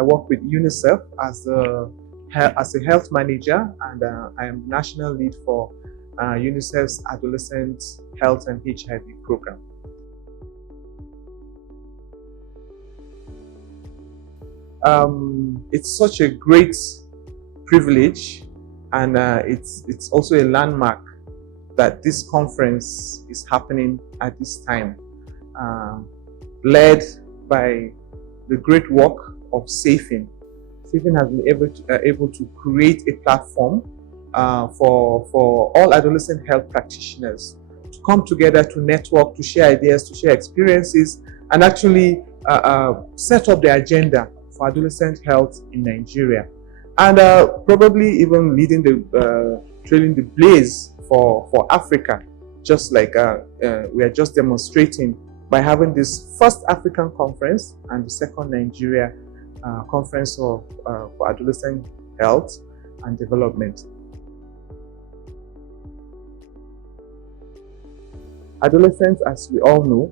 I work with UNICEF as a health manager, and I am national lead for UNICEF's Adolescent Health and HIV program. It's such a great privilege, and it's also a landmark that this conference is happening at this time, led by the great work of SAYPHIN. SAYPHIN has been able to create a platform for all adolescent health practitioners to come together, to network, to share ideas, to share experiences, and actually set up the agenda for adolescent health in Nigeria, and probably even leading the trailing the blaze for Africa, just like we are just demonstrating by having this first African conference and the second Nigeria conference for adolescent health and development. Adolescence, as we all know,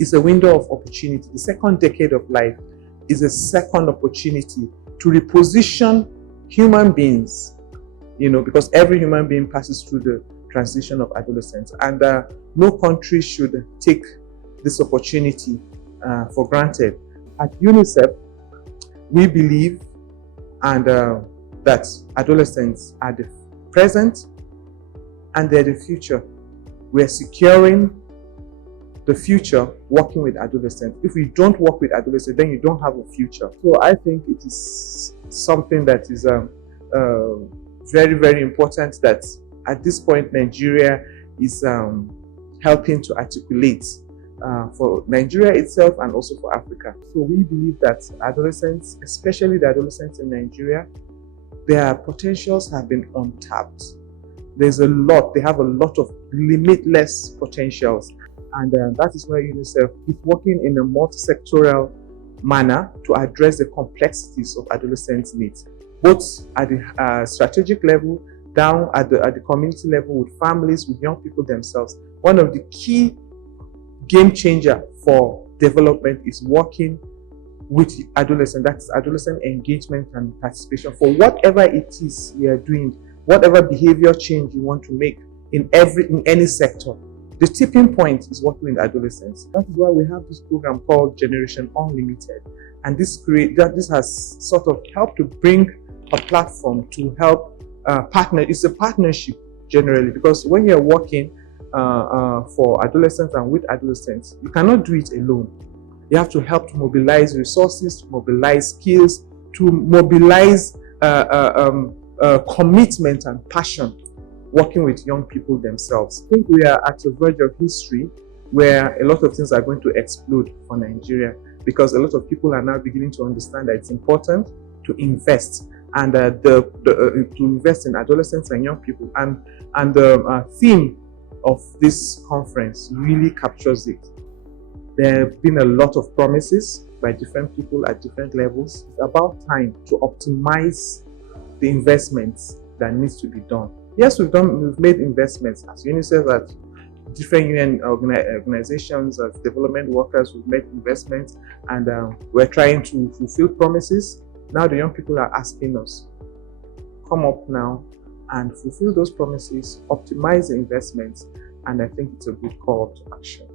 is a window of opportunity. The second decade of life is a second opportunity to reposition human beings, because every human being passes through the transition of adolescence, and no country should take this opportunity for granted. At UNICEF, we believe that adolescents are the present and they're the future. We're securing the future working with adolescents. If we don't work with adolescents, then you don't have a future. So I think it is something that is very, very important that at this point Nigeria is helping to articulate for Nigeria itself and also for Africa. So we believe that adolescents, especially the adolescents in Nigeria, their potentials have been untapped. There's a lot, they have a lot of limitless potentials. And that is why UNICEF is working in a multi-sectoral manner to address the complexities of adolescent needs, both at the strategic level, down at the community level, with families, with young people themselves. One of the key game changer for development is working with adolescents. That's adolescent engagement and participation for whatever it is we are doing, whatever behavior change you want to make in any sector. The tipping point is working with adolescents. That is why we have this program called Generation Unlimited, and this has sort of helped to bring a platform to help partner. It's a partnership generally, because when you're working for adolescents and with adolescents, you cannot do it alone. You have to help to mobilize resources, to mobilize skills, to mobilize commitment and passion, working with young people themselves. I think we are at a verge of history where a lot of things are going to explode for Nigeria, because a lot of people are now beginning to understand that it's important to invest and to invest in adolescents and young people. And the theme of this conference really captures it. There have been a lot of promises by different people at different levels. It's about time to optimize the investments that needs to be done. Yes, we've made investments as UNICEF, at different UN organizations, as development workers. We've made investments, and we're trying to fulfill promises. Now the young people are asking us, come up now and fulfill those promises, optimize the investments, and I think it's a good call to action.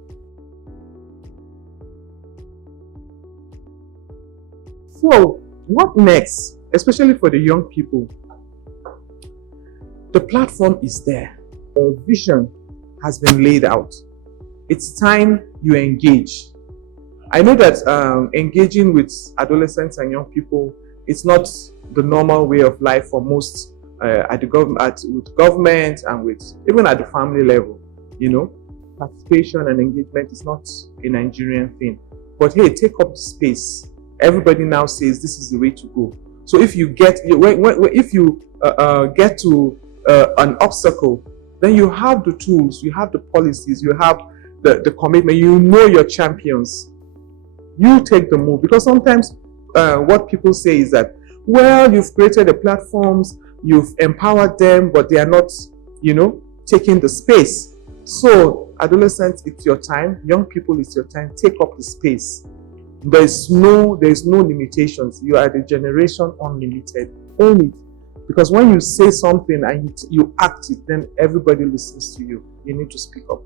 So what next, especially for the young people? The platform is there. The vision has been laid out. It's time you engage. I know that engaging with adolescents and young people is not the normal way of life for most with government and with even at the family level. Participation and engagement is not a Nigerian thing. But hey, take up the space. Everybody now says this is the way to go. So if you get to an obstacle, then you have the tools, you have the policies, you have the commitment, you know your champions. You take the move, because sometimes what people say is that, well, you've created the platforms, you've empowered them, but they are not, taking the space. So adolescents, it's your time. Young people, it's your time. Take up the space. There's no limitations. You are the generation unlimited. Own it. Because when you say something and you act it, then everybody listens to you. You need to speak up.